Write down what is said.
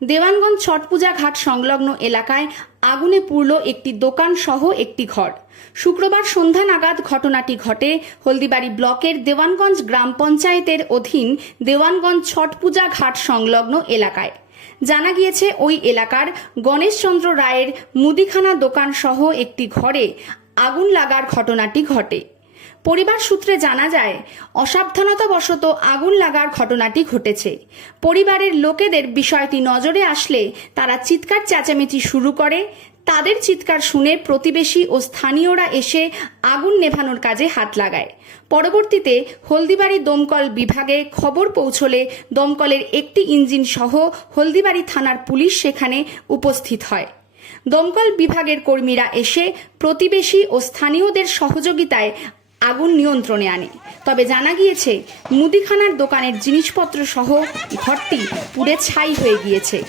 দেওয়ানগঞ্জ ছট পূজা ঘাট সংলগ্ন এলাকায় আগুনে পুড়ল একটি দোকান সহ একটি ঘর। শুক্রবার সন্ধ্যা নাগাদ ঘটনাটি ঘটে হলদিবাড়ি ব্লকের দেওয়ানগঞ্জ গ্রাম পঞ্চায়েতের অধীন দেওয়ানগঞ্জ ছট পূজা ঘাট সংলগ্ন এলাকায়। জানা গিয়েছে, ওই এলাকার গণেশচন্দ্র রায়ের মুদিখানা দোকান সহ একটি ঘরে আগুন লাগার ঘটনাটি ঘটে। পরিবার সূত্রে জানা যায়, অসাবধানতাবশত আগুন লাগার ঘটনাটি ঘটেছে। পরিবারের লোকেদের বিষয়টি নজরে আসলে তারা চিৎকার চেঁচামেচি শুরু করে। তাদের চিৎকার শুনে প্রতিবেশী ও স্থানীয়রা এসে আগুন নেভানোর কাজে হাত লাগায়। পরবর্তীতে হলদিবাড়ি দমকল বিভাগে খবর পৌঁছলে দমকলের একটি ইঞ্জিন সহ হলদিবাড়ি থানার পুলিশ সেখানে উপস্থিত হয়। দমকল বিভাগের কর্মীরা এসে প্রতিবেশী ও স্থানীয়দের সহযোগিতায় আগুন নিয়ন্ত্রণে আনে। তবে জানা গিয়েছে, মুদিখানার দোকানের জিনিসপত্র সহ ঘরটি পুড়ে ছাই হয়ে গিয়েছে।